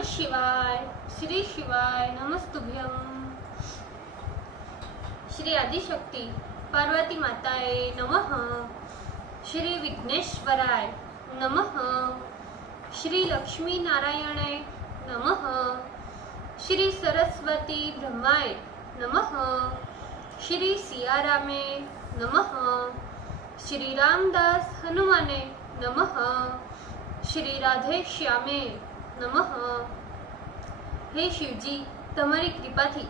नमः शिवाय। श्री शिवाय नमस्तुभ्यम। श्री आदिशक्ति पार्वती माताए नमः। श्री विघ्नेश्वराय नमः। श्री लक्ष्मी नारायणे नमः। श्री सरस्वती ब्रह्माय नमः। श्री सियारामे नमः। श्री रामदास हनुमाने नमः। श्री राधे श्यामे नमः। हे शिवजी, तमारी कृपाथी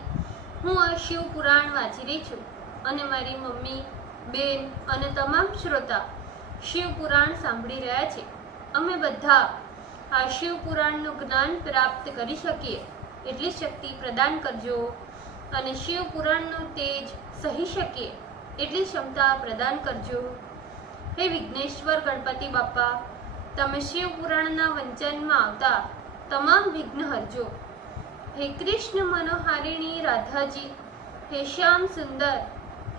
हूँ आ शिव पुराण वाँची रही छूं अने मारी मम्मी, बेन अने तमाम श्रोता शिव पुराण सांभળી રહ્યા છે। અમે બધા આ शिव પુરાણનું જ્ઞાન પ્રાપ્ત કરી શકીએ એટલી શક્તિ પ્રદાન કરજો અને शिव પુરાણનું તેજ સહી શકીએ એટલી ક્ષમતા પ્રદાન કરજો। હે વિઘ્નેશ્વર ગણપતિ બાપા, તમે शिव પુરાણના વંચનમાં આવતા तमाम विघ्न हरजो। हे कृष्ण मनोहारिणी राधा जी, हे श्याम सुंदर,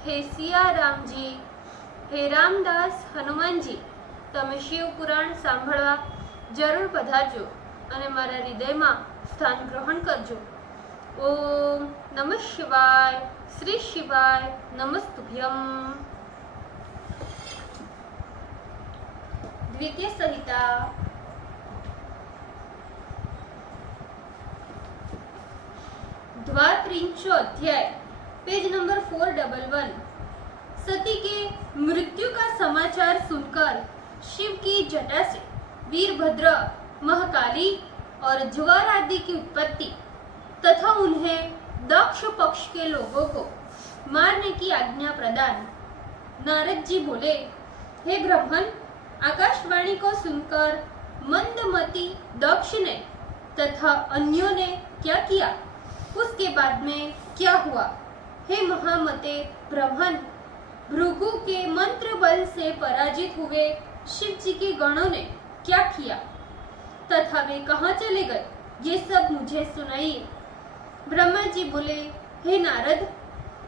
हे सिया राम जी, हे रामदास हनुमान जी, तमे शिव पुराण सांभळवा जरूर पधारजो अने मारा हृदय में स्थान ग्रहण करजो। ओम नमः शिवाय। श्री शिवाय नमस्तुभ्यम। द्वितीय संहिता द्वात्रिंशो अध्याय, पेज नंबर 411। सती के मृत्यु का समाचार सुनकर शिव की जटा से वीरभद्र, महाकाली और ज्वार आदि की उत्पत्ति तथा उन्हें दक्ष पक्ष के लोगों को मारने की आज्ञा प्रदान। नारद जी बोले, हे ब्राह्मण, आकाशवाणी को सुनकर मंदमती दक्ष ने तथा अन्यों ने क्या किया, उसके बाद में क्या हुआ? हे महामते ब्राह्मण, भृगु के मंत्र बल से पराजित हुए शिव जी के गणों ने क्या किया तथा वे कहाँ चले गए, ये सब मुझे सुनाइए। ब्रह्मा जी बोले, हे नारद,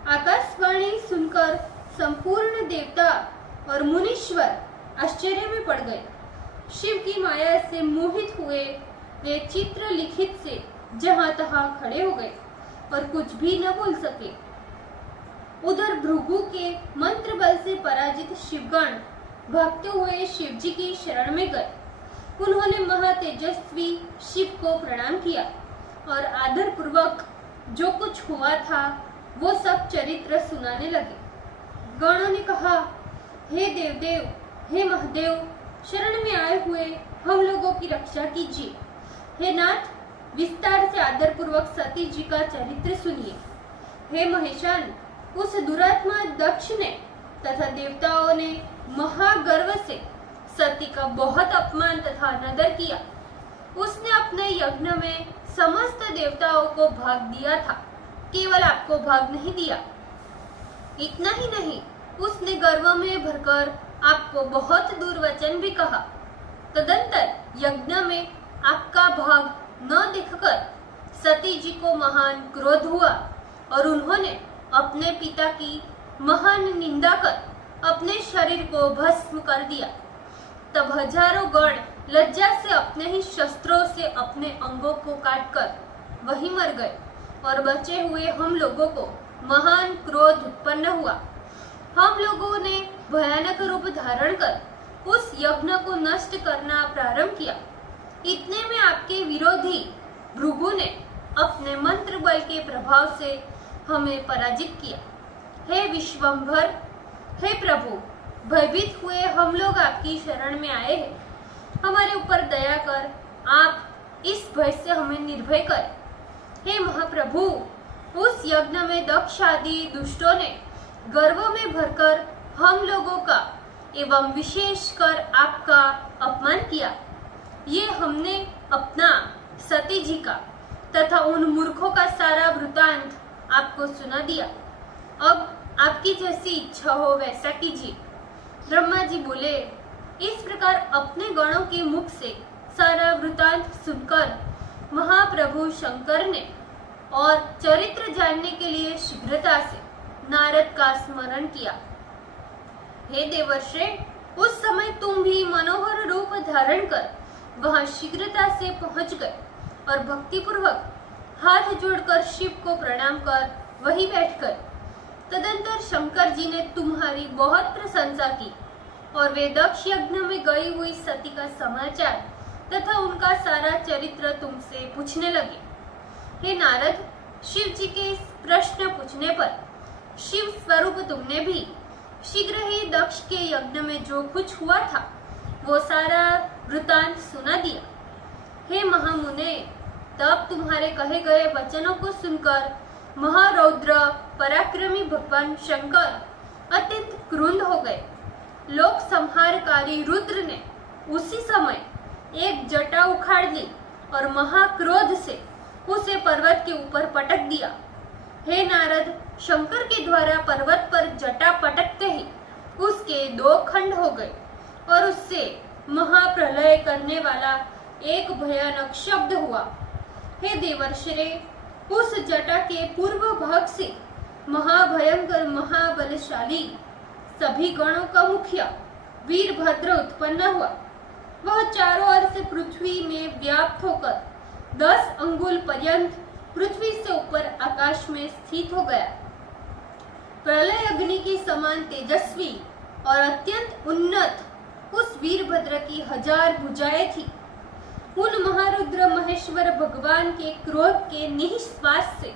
आकाशवाणी सुनकर संपूर्ण देवता और मुनीश्वर आश्चर्य में पड़ गए। शिव की माया से मोहित हुए वे चित्र लिखित से जहां तहां खड़े हो गए और कुछ भी न बोल सके। उधर भृगु के मंत्र बल से पराजित शिवगण भागते हुए शिव जी की शरण में गए। उन्होंने महातेजस्वी शिव को प्रणाम किया और आदर पूर्वक जो कुछ हुआ था वो सब चरित्र सुनाने लगे। गणों ने कहा, हे देवदेव, हे महादेव, शरण में आए हुए हम लोगों की रक्षा कीजिए। हे नाथ, विस्तार से आदर पूर्वक सती जी का चरित्र सुनिए। हे महेशान, उस दुरात्मा दक्ष ने तथा देवताओं ने महागर्व से सती का बहुत अपमान तथा अनादर किया। उसने अपने यज्ञ में समस्त देवताओं को भाग दिया था, केवल आपको भाग नहीं दिया। इतना ही नहीं, उसने गर्व में भरकर आपको बहुत दुर्वचन भी कहा। तदंतर यज्ञ में आपका भाग न देखकर सती जी को महान क्रोध हुआ और उन्होंने अपने पिता की महान निंदा कर अपने शरीर को भस्म कर दिया। तब हजारों गण लज्जा से अपने ही शस्त्रों से अपने अंगों को काटकर वहीं मर गए और बचे हुए हम लोगों को महान क्रोध उत्पन्न हुआ। हम लोगों ने भयानक रूप धारण कर उस यज्ञ को नष्ट करना प्रारंभ किया। इतने में आपके विरोधी भृगु ने अपने मंत्र बल के प्रभाव से हमें पराजित किया। हे विश्वंभर, हे प्रभु, भयभीत हुए हम लोग आपकी शरण में आए हैं। हमारे ऊपर दया कर आप इस भय से हमें निर्भय कर। हे महाप्रभु, उस यज्ञ में दक्ष आदि दुष्टों ने गर्व में भरकर हम लोगों का एवं विशेषकर आपका अपमान किया। ये हमने अपना, सती जी का तथा उन मूर्खों का सारा वृतांत आपको सुना दिया। अब आपकी जैसी इच्छा हो वैसा कीजिए। ब्रह्मा जी बोले, इस प्रकार अपने गणों के मुख से सारा वृतांत सुनकर महाप्रभु शंकर ने और चरित्र जानने के लिए शीघ्रता से नारद का स्मरण किया। हे देवर्षे, उस समय तुम भी मनोहर रूप धारण कर वहां शीघ्रता से पहुंच गए और भक्तिपूर्वक हाथ जोड़कर शिव को प्रणाम कर वहीं बैठ गए। तदंतर शंकर जी ने तुम्हारी बहुत प्रशंसा की और वे दक्ष यज्ञ में गई हुई सती का समाचार तथा उनका सारा चरित्र तुमसे पूछने लगे। हे नारद, शिव जी के इस प्रश्न पूछने पर शिव स्वरूप तुमने भी शीघ्र ही दक्ष के यज्ञ में जो कुछ हुआ था वो सारा वृतांत सुना दिया। हे महामुने, तब तुम्हारे कहे गए वचनों को सुनकर महारौद्र पराक्रमी भगवान शंकर अत्यंत क्रुद्ध हो गए। लोक संहारकारी रुद्र ने उसी समय एक जटा उखाड़ ली और महाक्रोध से उसे पर्वत के ऊपर पटक दिया। हे नारद, शंकर के द्वारा पर्वत पर जटा पटकते ही उसके दो खंड हो गए और उससे महाप्रलय करने वाला एक भयानक शब्द हुआ। हे देवर्षिरे, उस जटा के पूर्व भाग से महाभयंकर महाबलशाली सभी गणों का मुखिया वीरभद्र उत्पन्न हुआ। वह चारों ओर से पृथ्वी में व्याप्त होकर 10 अंगुल पर्यंत पृथ्वी से ऊपर आकाश में स्थित हो गया। प्रलय अग्नि के समान तेजस्वी और अत्यंत उन्नत उस वीरभद्र की 1000 भुजाएं थी। उन महारुद्र महेश्वर भगवान के क्रोध के निःश्वास से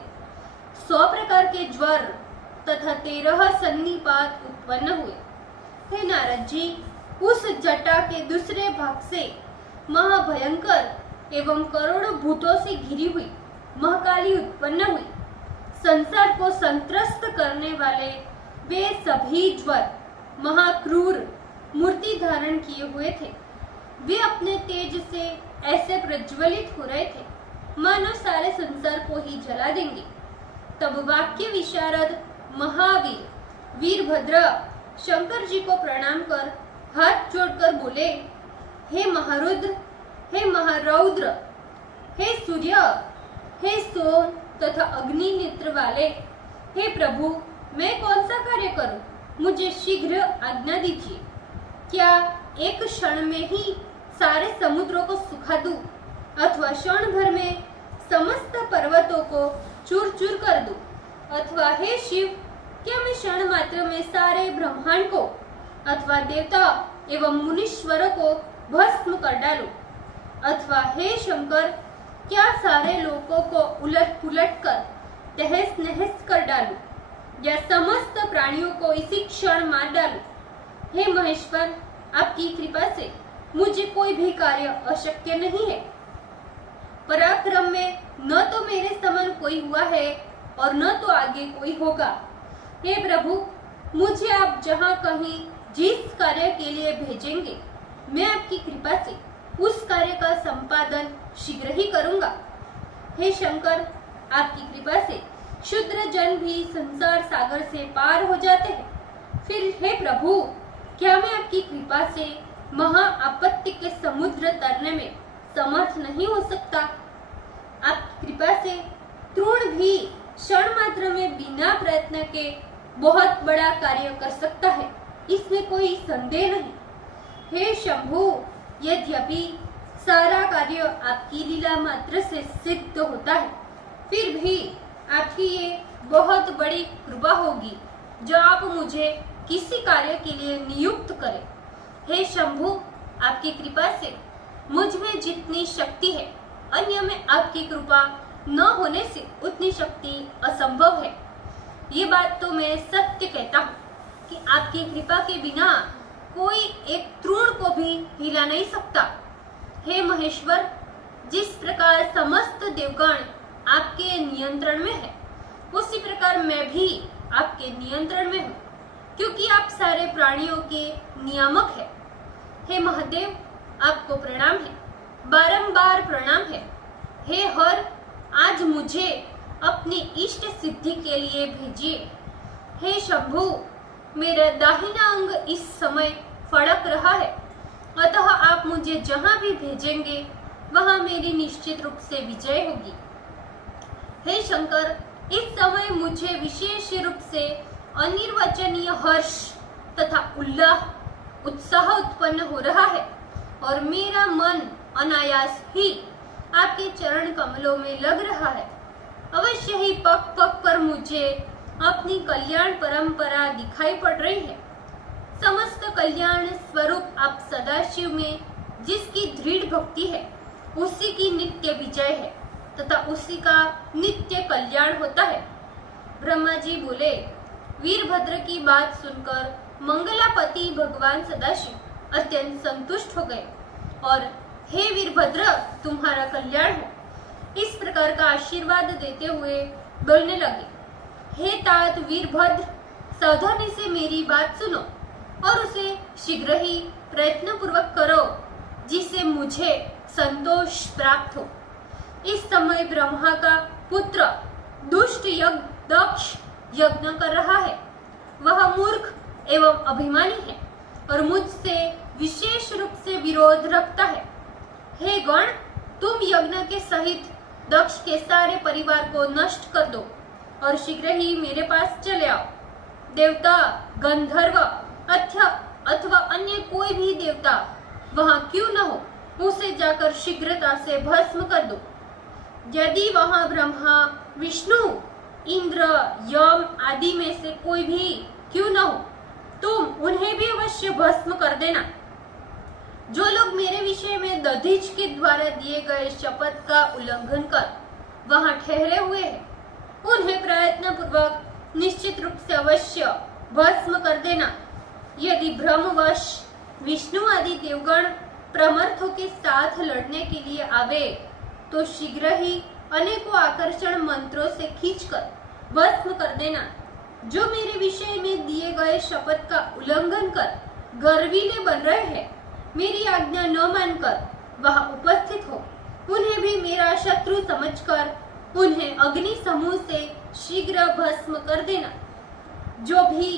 100 प्रकार के ज्वर तथा 13 सन्निपात उत्पन्न हुए। हे नारद जी, उस जटा के दूसरे भाग से महाभयंकर एवं करोड़ों भूतों से घिरी हुई महाकाली उत्पन्न हुई। संसार को संत्रस्त करने वाले वे सभी ज्वर महाक्रूर मूर्ति धारण किए हुए थे। वे अपने तेज से ऐसे प्रज्वलित हो रहे थे मानो सारे संसार को ही जला देंगे। तब वाक्य विशारद महावीर वीरभद्र शंकर जी को प्रणाम कर हाथ जोड़कर बोले, हे महारुद्र, हे महारौद्र, हे सूर्य, हे सोम तथा अग्नि नेत्र वाले, हे प्रभु, मैं कौन सा कार्य करूं? मुझे शीघ्र आज्ञा दीजिए। क्या एक क्षण में ही सारे समुद्रों को सुखा दूं अथवा क्षण भर में समस्त पर्वतों को चूर चूर कर दूं? अथवा हे शिव, क्या मैं क्षण मात्र में सारे ब्रह्मांड को अथवा देवता एवं मुनीश्वरों को भस्म कर डालूं? अथवा हे शंकर, क्या सारे लोकों को उलट पुलट कर तहस नहस कर डालूं या समस्त प्राणियों को इसी क्षण मार डालूं? हे महेश्वर, आपकी कृपा से मुझे कोई भी कार्य अशक्य नहीं है। पराक्रम में न तो मेरे समान कोई हुआ है और न तो आगे कोई होगा। हे प्रभु, मुझे आप जहाँ कहीं जिस कार्य के लिए भेजेंगे, मैं आपकी कृपा से उस कार्य का संपादन शीघ्र ही करूंगा। हे शंकर, आपकी कृपा से क्षुद्र जन भी संसार सागर से पार हो जाते हैं। फिर हे प्रभु, क्या मैं आपकी कृपा से महा आपत्ति के समुद्र तरने में समर्थ नहीं हो सकता? आपकी कृपा से तृण भी क्षण मात्र में बिना प्रयत्न के बहुत बड़ा कार्य कर सकता है, इसमें कोई संदेह नहीं। हे शंभु, यद्यपि सारा कार्य आपकी लीला मात्र से सिद्ध होता है, फिर भी आपकी ये बहुत बड़ी कृपा होगी जो आप मुझे किसी कार्य के लिए नियुक्त करें। हे शंभु, आपकी कृपा से मुझ में जितनी शक्ति है, अन्य में आपकी कृपा न होने से उतनी शक्ति असंभव है। ये बात तो मैं सत्य कहता हूँ कि आपकी कृपा के बिना कोई एक तृण को भी हिला नहीं सकता। हे महेश्वर, जिस प्रकार समस्त देवगण आपके नियंत्रण में है, उसी प्रकार मैं भी आपके नियंत्रण में हूँ, क्योंकि आप सारे प्राणियों के नियामक है। हे महादेव, आपको प्रणाम है, बारंबार प्रणाम है। हे हर, आज मुझे अपनी इष्ट सिद्धि के लिए भेजिए। हे शंभु, मेरा दाहिना अंग इस समय फड़क रहा है, अतः आप मुझे जहां भी भेजेंगे वहां मेरी निश्चित रूप से विजय होगी। हे शंकर, इस समय मुझे विशेष रूप से अनिर्वचनीय हर्ष तथा उत्साह उत्पन्न हो रहा है और मेरा मन अनायास ही आपके चरण कमलों में लग रहा है। अवश्य ही पग पग पर मुझे अपनी कल्याण परंपरा दिखाई पड़ रही है। समस्त कल्याण स्वरूप आप सदाशिव में जिसकी दृढ़ भक्ति है, उसी की नित्य विजय है तथा उसी का नित्य कल्याण होता है। ब्रह्मा जी बोले, वीरभद्र की बात सुनकर मंगलापति भगवान सदाशिव अत्यंत संतुष्ट हो गए और हे वीरभद्र, तुम्हारा कल्याण हो, इस प्रकार का आशीर्वाद देते हुए बोलने लगे। हे तात वीरभद्र, सावधानी से मेरी बात सुनो और उसे शीघ्र ही प्रयत्न पूर्वक करो जिससे मुझे संतोष प्राप्त हो। इस समय ब्रह्मा का पुत्र दुष्ट दक्ष यज्ञ कर रहा है। वह मूर्ख एवं अभिमानी है और मुझसे विशेष रूप से विरोध रखता है। हे गण, तुम यज्ञ के सहित दक्ष के सारे परिवार को नष्ट कर दो और शीघ्र ही मेरे पास चले आओ। देवता, गंधर्व अथवा अन्य कोई भी देवता वहां क्यों न हो, उसे जाकर शीघ्रता से भस्म कर दो। यदि वहां ब्रह्मा, विष्णु, इंद्र, यम आदि में से कोई भी क्यों न हो, तुम उन्हें भी अवश्य भस्म कर देना। जो लोग मेरे विषय में दधीच के द्वारा दिए गए शपथ का उल्लंघन कर वहां ठहरे हुए हैं, उन्हें प्रयत्न पूर्वक निश्चित रूप से अवश्य भस्म कर देना। यदि भ्रमवश विष्णु आदि देवगण प्रमर्थों के साथ लड़ने के लिए आवे तो शीघ्र ही अनेकों आकर्षण मंत्रों से खींचकर भस्म कर देना। जो मेरे विषय में दिए गए शपथ का उल्लंघन कर गर्वीले बन रहे हैं, मेरी आज्ञा न मानकर वहां उपस्थित हो, उन्हें भी मेरा शत्रु समझकर उन्हें अग्नि समूह से शीघ्र भस्म कर देना। जो भी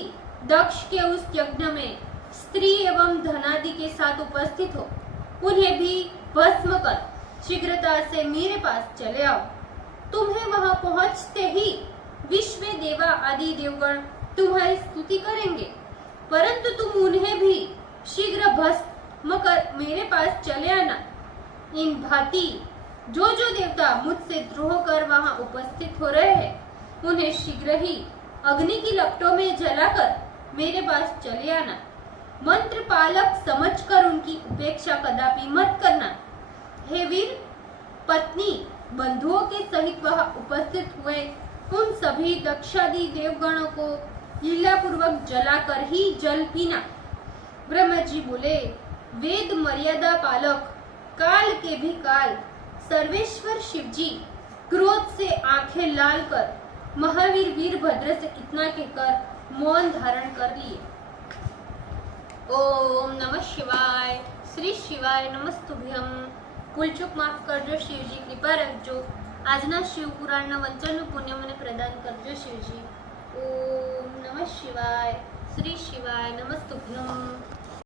दक्ष के उस यज्ञ में स्त्री एवं धनादि के साथ उपस्थित हो, उन्हें भी भस्म कर शीघ्रता से मेरे पास चले आओ। तुम्हें वहां पहुंचते ही विश्व देवा आदि देवगण तुम्हारी स्तुति करेंगे, परंतु तुम उन्हें भी शीघ्र भस्म कर मेरे पास चले आना। इन भांति जो देवता मुझसे द्रोह कर वहां उपस्थित हो रहे हैं, उन्हें शीघ्र ही अग्नि की लपटों में जलाकर मेरे पास चले आना। मंत्र पालक समझकर उनकी उपेक्षा कदापि मत करना। हे वीर, पत्नी बंधुओं के सहित वहां उपस्थित हुए उन सभी दक्षादि देवगणों को लीला पूर्वक जलाकर ही जल पीना। ब्रह्मा जी बोले, वेद मर्यादा पालक, काल के भी काल सर्वेश्वर शिव जी क्रोध से आंखें लाल कर महावीर वीरभद्र से इतना कहकर मौन धारण कर लिए। ओम नमः शिवाय। श्री शिवाय नमस्तुभ्यम। ભૂલ ચૂક માફ કરજો શિવજી, કૃપા રાખજો। આજના શિવ પુરાણના વંચનનું પુણ્ય મને પ્રદાન કરજો શિવજી। ઓમ નમઃ શિવાય। શ્રી શિવાય નમસ્તુભ્યમ।